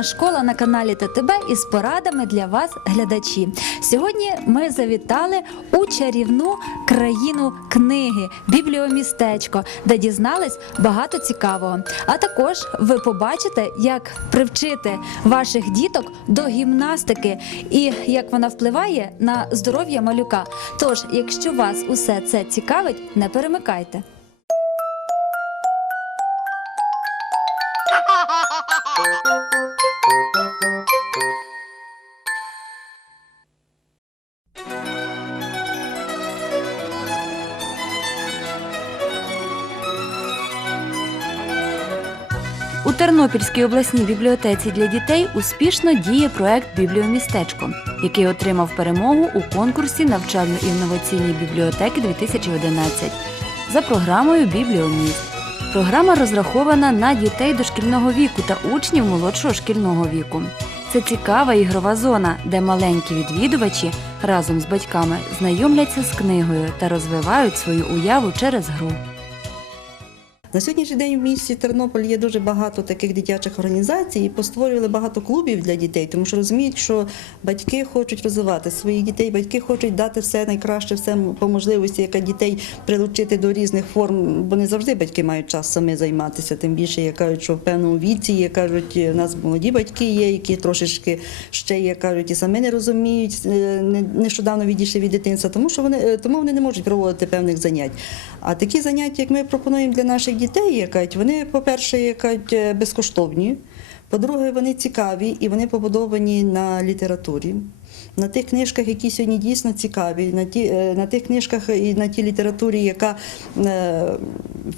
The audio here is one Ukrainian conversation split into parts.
Мамина школа на каналі ТТБ із порадами для вас, глядачі. Сьогодні ми завітали у чарівну країну книги бібліомістечко, де дізнались багато цікавого. А також ви побачите, як привчити ваших діток до гімнастики і як вона впливає на здоров'я малюка. Тож, якщо вас усе це цікавить, не перемикайте. Тернопільській обласній бібліотеці для дітей успішно діє проект Бібліомістечко, який отримав перемогу у конкурсі навчально-інноваційні бібліотеки 2011 за програмою Бібліоміст. Програма розрахована на дітей дошкільного віку та учнів молодшого шкільного віку. Це цікава ігрова зона, де маленькі відвідувачі разом з батьками знайомляться з книгою та розвивають свою уяву через гру. На сьогоднішній день в місті Тернопіль є дуже багато таких дитячих організацій і постворювали багато клубів для дітей, тому що розуміють, що батьки хочуть розвивати своїх дітей, батьки хочуть дати все найкраще, все по можливості, яка дітей прилучити до різних форм, бо не завжди батьки мають час самі займатися. Тим більше, як кажуть, що в певному віці є, кажуть, у нас молоді батьки є, які трошечки ще є, кажуть, і самі не розуміють, е, не- нещодавно відійшли від дитинства, тому що вони е, тому вони не можуть проводити певних занять. А такі заняття, як ми пропонуємо для наших дітей, як вони, по-перше, як е, безкоштовні. По-друге, вони цікаві і вони побудовані на літературі, на тих книжках, які сьогодні дійсно цікаві, на, ті, е, на тих книжках і на тій літературі, яка е,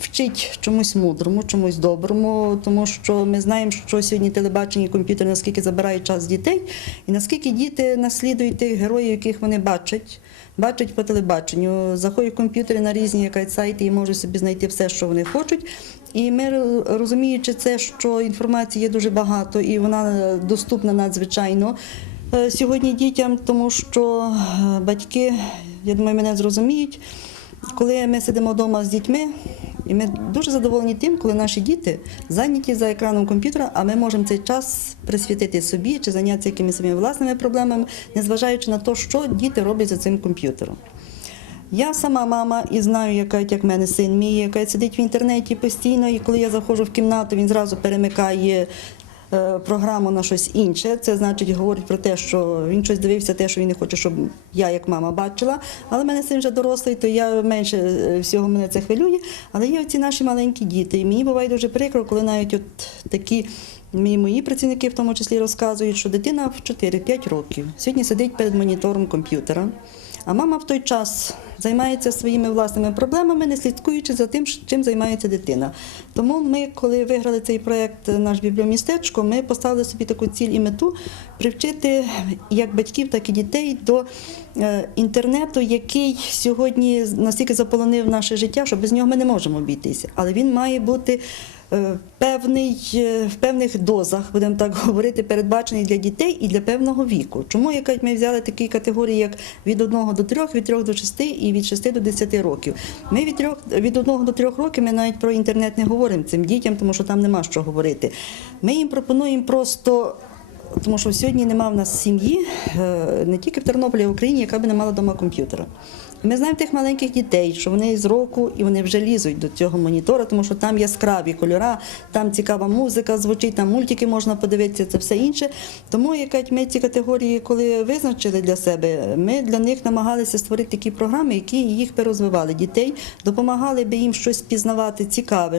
вчить чомусь мудрому, чомусь доброму, тому що ми знаємо, що сьогодні телебачення і комп'ютер наскільки забирають час дітей, і наскільки діти наслідують тих героїв, яких вони бачать. Бачать по телебаченню, заходять в комп'ютери на різні сайти і можуть собі знайти все, що вони хочуть. І ми розуміючи це, що інформації є дуже багато і вона е, доступна надзвичайно е, сьогодні дітям, тому що е, батьки, я думаю, мене зрозуміють. Коли ми сидимо вдома з дітьми, і ми дуже задоволені тим, коли наші діти зайняті за екраном комп'ютера, а ми можемо цей час присвятити собі чи зайнятися якимись своїми власними проблемами, незважаючи на те, що діти роблять за цим комп'ютером. Я сама мама і знаю, яка як в мене син мій, яка сидить в інтернеті постійно, і коли я заходжу в кімнату, він зразу перемикає. Е, Програму на щось інше, це значить говорить про те, що він щось дивився, те, що він не хоче, щоб я як мама бачила. Але в мене син вже дорослий, то я менше е, всього мене це хвилює. Але є оці наші маленькі діти. І мені буває дуже прикро, коли навіть от такі мої, мої працівники в тому числі розказують, що дитина в 4-5 років сьогодні сидить перед монітором комп'ютера. А мама в той час займається своїми власними проблемами, не слідкуючи за тим, чим займається дитина. Тому ми, коли виграли цей проект наш бібліомістечко, ми поставили собі таку ціль і мету привчити як батьків, так і дітей до е, інтернету, який сьогодні настільки заполонив наше життя, що без нього ми не можемо обійтися. Але він має бути певний, е, в певних дозах, будемо так говорити, передбачений для дітей і для певного віку. Чому як ми взяли такі категорії, як від 1 до 3, від 3 до 6 і від 6 до 10 років. Ми від 3, від 1 до 3 років ми навіть про інтернет не говоримо цим дітям, тому що там нема що говорити. Ми їм пропонуємо просто. Тому що сьогодні нема в нас сім'ї, е, не тільки в Тернополі, а в Україні, яка би не мала вдома комп'ютера. Ми знаємо тих маленьких дітей, що вони з року і вони вже лізуть до цього монітора, тому що там яскраві кольора, там цікава музика звучить, там мультики можна подивитися, це все інше. Тому яка ми ці категорії, коли визначили для себе, ми для них намагалися створити такі програми, які їх би дітей, допомагали би їм щось пізнавати цікаве.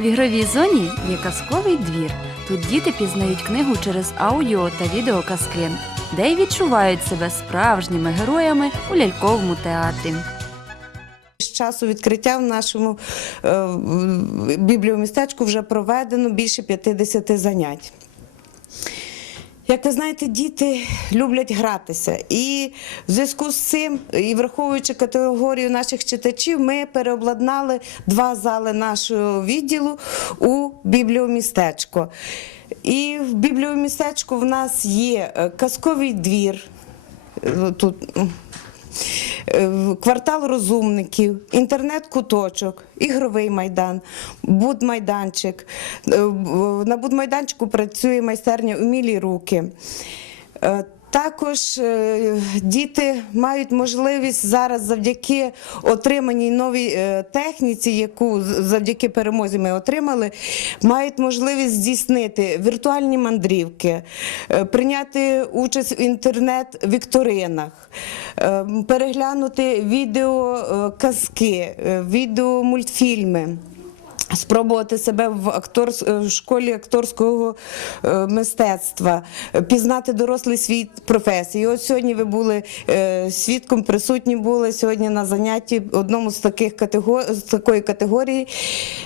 В ігровій зоні є казковий двір. Тут діти пізнають книгу через аудіо та відеоказки, де й відчувають себе справжніми героями у ляльковому театрі. З часу відкриття в нашому е, бібліомістечку вже проведено більше 50 занять. Як ви знаєте, діти люблять гратися. І в зв'язку з цим, і враховуючи категорію наших читачів, ми переобладнали два зали нашого відділу у бібліомістечко. І в бібліомістечку в нас є е, казковий двір. Е, Тут е, квартал розумників, інтернет-куточок, ігровий майдан, будмайданчик. На будмайданчику працює майстерня «Умілі руки. Також е, діти мають можливість зараз завдяки отриманій новій е, техніці, яку завдяки перемозі ми отримали, мають можливість здійснити віртуальні мандрівки, е, прийняти участь в інтернет-вікторинах, переглянути відео е, Спробувати себе в актор в школі акторського е, мистецтва, е, пізнати дорослий світ професії. От сьогодні ви були е, свідком, присутні були сьогодні на занятті одному з таких категорій з такої категорії.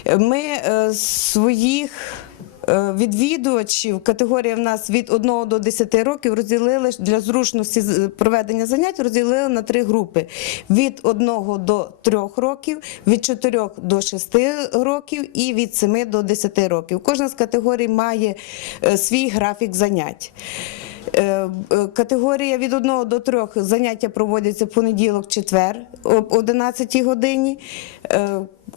Е, Ми е, своїх е, відвідувачів, категорія в нас від 1 до 10 років розділили для зручності проведення занять, розділили на три групи: від 1 до 3 років, від 4 до 6 років і від 7 до 10 років. Кожна з категорій має е, свій графік занять. Е, е, Категорія від 1 до 3 заняття проводяться понеділок, четвер об 11 годині.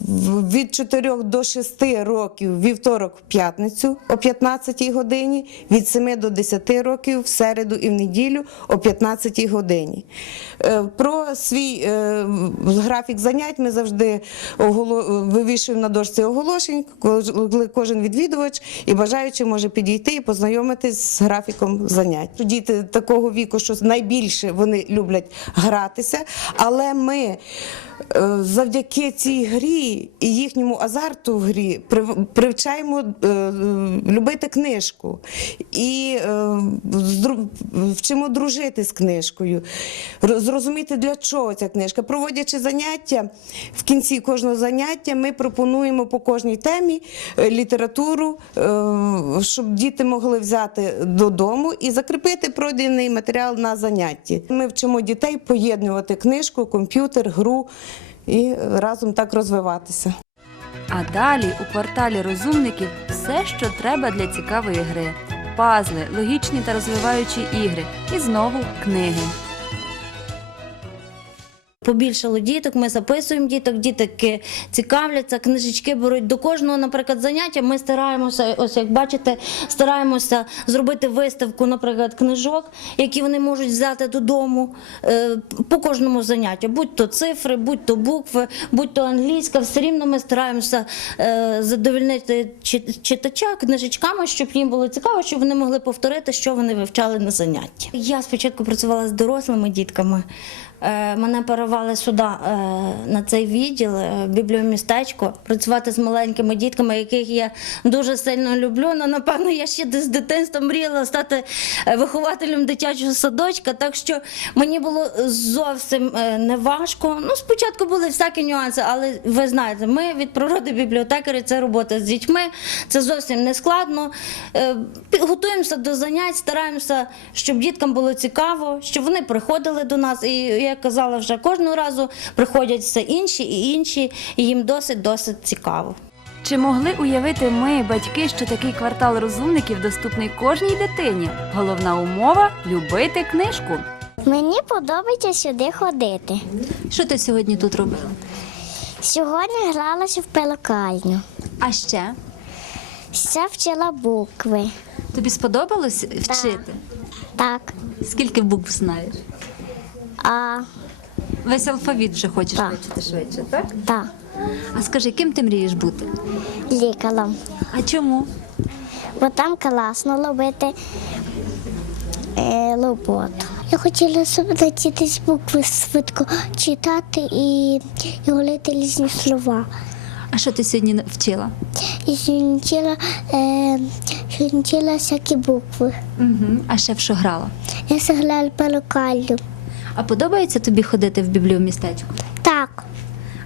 Від 4 до 6 років вівторок, в п'ятницю о 15 годині, від 7 до 10 років в середу і в неділю о 15 годині. Е, Про свій е, графік занять ми завжди вивішуємо на дошці оголошень, коли кожен відвідувач і бажаючий може підійти і познайомитись з графіком занять. Діти такого віку, що найбільше вони люблять гратися, але ми завдяки цій грі і їхньому азарту в грі прив- привчаємо е, е, любити книжку і е, вчимо дружити з книжкою, роз- зрозуміти для чого ця книжка. Проводячи заняття, в кінці кожного заняття ми пропонуємо по кожній темі е, літературу, е, щоб діти могли взяти додому і закріпити пройдений матеріал на занятті. Ми вчимо дітей поєднувати книжку, комп'ютер, гру і разом так розвиватися. А далі у кварталі розумників все, що треба для цікавої гри: пазли, логічні та розвиваючі ігри, і знову книги. Побільшало діток, ми записуємо діток, дітки цікавляться, книжечки беруть до кожного, наприклад, заняття. Ми стараємося, ось як бачите, стараємося зробити виставку, наприклад, книжок, які вони можуть взяти додому е, по кожному заняттю. Будь то цифри, будь то букви, будь то англійська, все рівно ми стараємося е, задовольнити чи- читача книжечками, щоб їм було цікаво, щоб вони могли повторити, що вони вивчали на занятті. Я спочатку працювала з дорослими дітками. Е, Мене перевели сюди е, на цей відділ, е, бібліомістечко, працювати з маленькими дітками, яких я дуже сильно люблю. Ну, напевно, я ще з дитинства мріяла стати вихователем дитячого садочка, так що мені було зовсім не важко. Ну, спочатку були всякі нюанси, але ви знаєте, ми від природи бібліотекарі, це робота з дітьми, це зовсім не складно. Готуємося до занять, стараємося, щоб діткам було цікаво, щоб вони приходили до нас. І як казала вже кожного разу, приходять все інші і інші, і їм досить досить цікаво. Чи могли уявити ми, батьки, що такий квартал розумників доступний кожній дитині? Головна умова любити книжку. Мені подобається сюди ходити. Що ти сьогодні тут робила? Сьогодні гралася в пелокальню. А ще Ще вчила букви. тобі сподобалось вчити? Так. Скільки букв знаєш? А Весь алфавіт вже хочеш Так. вивчити швидше, так? так, А скажи, ким ти мрієш бути? лікалом. А чому? Бо там класно ловити е, роботу. Я хотіла собі навчитись букви швидко читати і, і говорити різні слова. А що ти сьогодні вчила? І сьогодні вчила, е, сьогодні вчила всякі букви. Угу. А ще в що грала? Я зіграла пелокальню. А подобається тобі ходити в бібліомістечку? Так,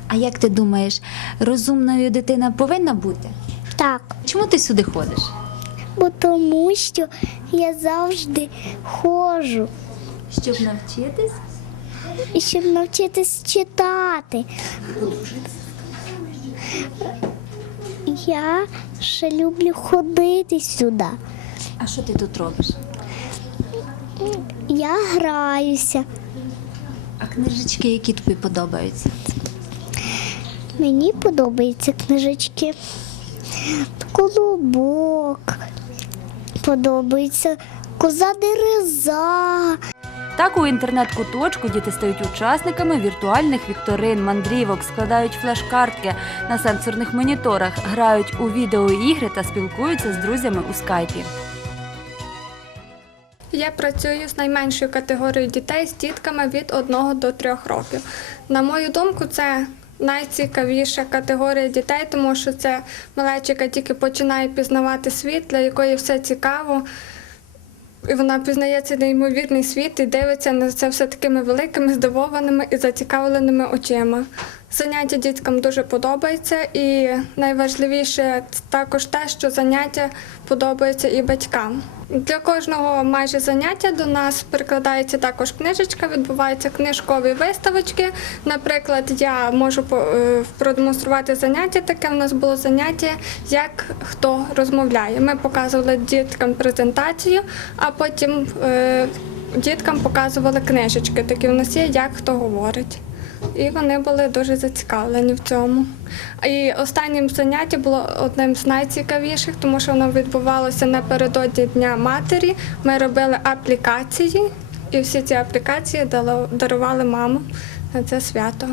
А як ти думаєш, розумною дитина повинна бути? так. Чому ти сюди ходиш? Бо тому що я завжди ходжу, Щоб навчитись? і щоб навчитись читати. Я ще люблю ходити сюди. А що ти тут робиш? Я граюся. А книжечки, які тобі подобаються? Мені подобаються книжечки. Колобок. Подобається коза дереза. Так у інтернет-куточку діти стають учасниками віртуальних вікторин, мандрівок, складають флеш-картки на сенсорних моніторах, грають у відеоігри та спілкуються з друзями у скайпі. Я працюю з найменшою категорією дітей з дітками від 1 до 3 років. На мою думку, це найцікавіша категорія дітей, тому що це малечика тільки починає пізнавати світ, для якої все цікаво. І вона пізнає цей неймовірний світ і дивиться на це все такими великими, здивованими і зацікавленими очима. Заняття діткам дуже подобається, і найважливіше також те, що заняття подобаються і батькам. Для кожного майже заняття до нас прикладається також книжечка, відбуваються книжкові виставочки. Наприклад, я можу е, продемонструвати заняття. Таке в нас було заняття, як хто розмовляє. Ми показували діткам презентацію, а потім е, діткам показували книжечки. Такі в нас є, як хто говорить. І вони були дуже зацікавлені в цьому. І останнім заняття було одним з найцікавіших, тому що воно відбувалося напередодні Дня матері. Ми робили аплікації, і всі ці аплікації дарували маму на це свято.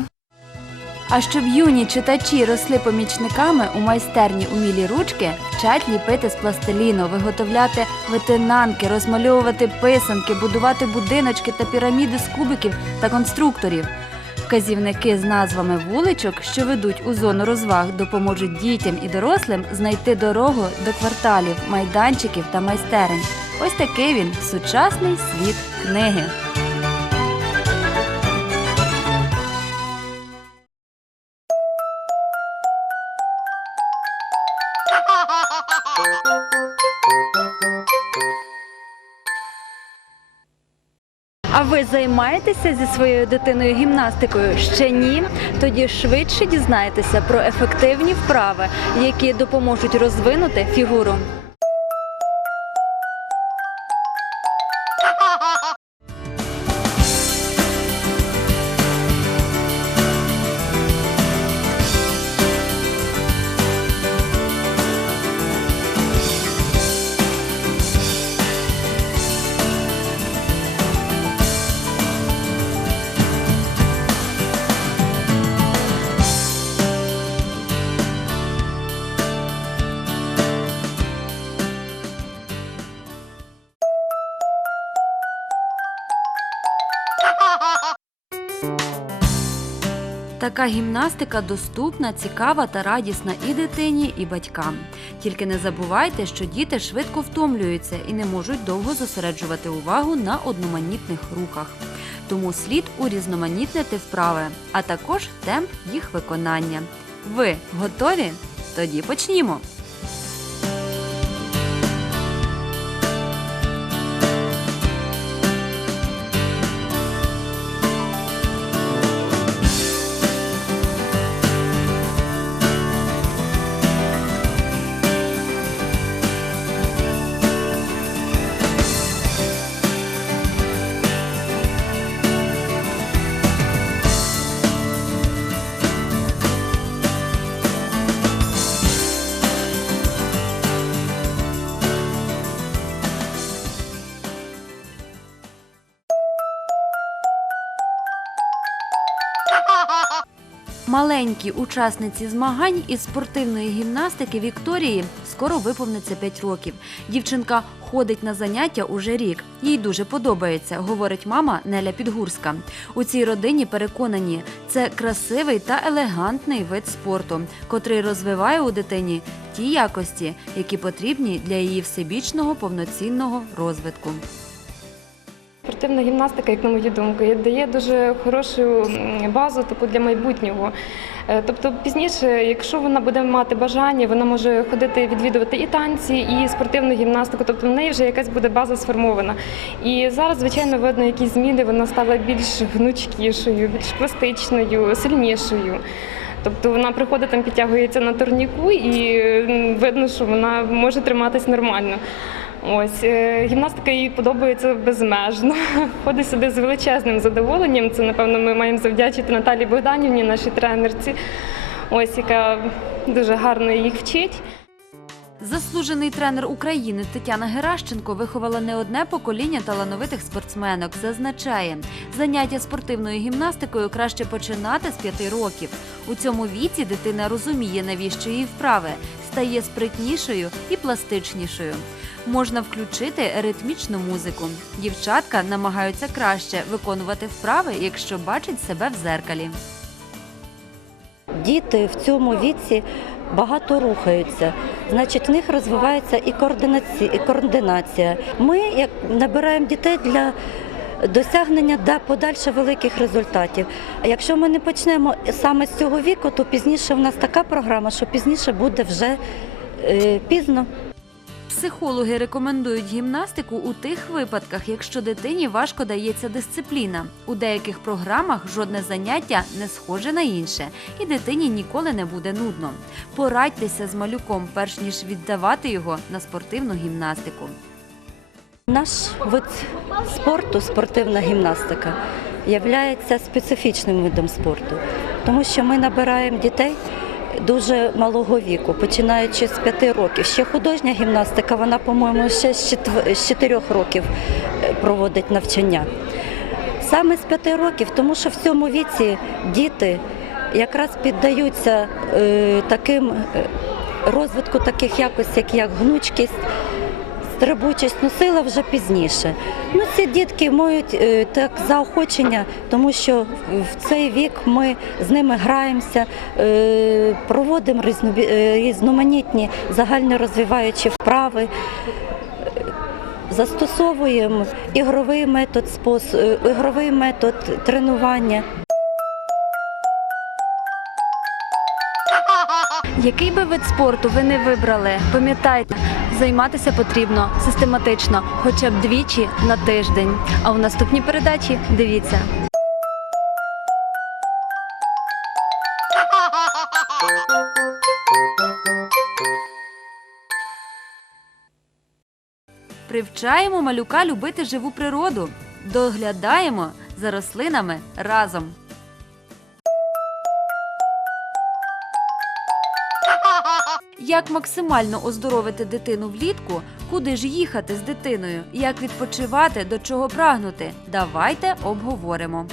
А щоб юні читачі росли помічниками у майстерні умілі ручки, вчать ліпити з пластиліну, виготовляти витинанки, розмальовувати писанки, будувати будиночки та піраміди з кубиків та конструкторів. Вказівники з назвами вуличок, що ведуть у зону розваг, допоможуть дітям і дорослим знайти дорогу до кварталів, майданчиків та майстерень. Ось такий він сучасний світ книги. А ви займаєтеся зі своєю дитиною гімнастикою? Ще ні? Тоді швидше дізнаєтеся про ефективні вправи, які допоможуть розвинути фігуру. Така гімнастика доступна, цікава та радісна і дитині, і батькам. Тільки не забувайте, що діти швидко втомлюються і не можуть довго зосереджувати увагу на одноманітних рухах. Тому слід урізноманітнити вправи, а також темп їх виконання. Ви готові? Тоді почнімо! Маленькій учасниці змагань із спортивної гімнастики Вікторії скоро виповниться 5 років. Дівчинка ходить на заняття уже рік. Їй дуже подобається, говорить мама Неля Підгурська. У цій родині переконані, це красивий та елегантний вид спорту, котрий розвиває у дитині ті якості, які потрібні для її всебічного повноцінного розвитку. Спортивна гімнастика, як на мою думку, дає дуже хорошу базу типу, для майбутнього. Е, Тобто пізніше, якщо вона буде мати бажання, вона може ходити відвідувати і танці, і спортивну гімнастику. Тобто в неї вже якась буде база сформована. І зараз, звичайно, видно якісь зміни. Вона стала більш гнучкішою, більш пластичною, сильнішою. Тобто вона приходить там, підтягується на турніку, і видно, що вона може триматись нормально. Ось е, гімнастика їй подобається безмежно. Ходить сюди з величезним задоволенням. Це напевно ми маємо завдячити Наталії Богданівні, нашій тренерці, ось яка дуже гарно їх вчить. Заслужений тренер України Тетяна Геращенко виховала не одне покоління талановитих спортсменок. Зазначає, заняття спортивною гімнастикою краще починати з п'яти років. У цьому віці дитина розуміє, навіщо їй вправи, стає спритнішою і пластичнішою. Можна включити ритмічну музику. Дівчатка намагаються краще виконувати вправи, якщо бачать себе в зеркалі. Діти в цьому віці багато рухаються, значить, в них розвивається і координація. Ми як набираємо дітей для досягнення да, подальше великих результатів. А якщо ми не почнемо саме з цього віку, то пізніше в нас така програма, що пізніше буде вже е, пізно. Психологи рекомендують гімнастику у тих випадках, якщо дитині важко дається дисципліна. У деяких програмах жодне заняття не схоже на інше, і дитині ніколи не буде нудно. Порадьтеся з малюком, перш ніж віддавати його на спортивну гімнастику. Наш вид спорту, спортивна гімнастика, є специфічним видом спорту, тому що ми набираємо дітей дуже малого віку, починаючи з 5 років. Ще художня гімнастика, вона, по-моєму, ще з 4 років е, проводить навчання. Саме з 5 років, тому що в цьому віці діти якраз піддаються е, таким е, розвитку таких якостей, як гнучкість, стрибучість, ну сила вже пізніше. Ну, ці дітки мають е, так заохочення, тому що в цей вік ми з ними граємося, е, проводимо е, різноманітні загальнорозвиваючі вправи. Застосовуємо ігровий метод, ігровий метод тренування. Який би вид спорту ви не вибрали, пам'ятайте, займатися потрібно систематично, хоча б двічі на тиждень. А у наступній передачі дивіться. Привчаємо малюка любити живу природу, доглядаємо за рослинами разом. Як максимально оздоровити дитину влітку, куди ж їхати з дитиною, як відпочивати, до чого прагнути? Давайте обговоримо.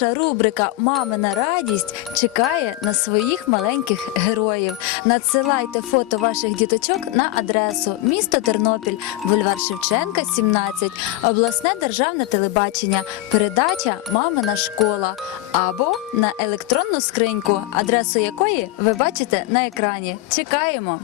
Наша рубрика Мамина радість чекає на своїх маленьких героїв. Надсилайте фото ваших діточок на адресу місто Тернопіль, бульвар Шевченка, 17, обласне державне телебачення, передача Мамина школа або на електронну скриньку, адресу якої ви бачите на екрані. Чекаємо.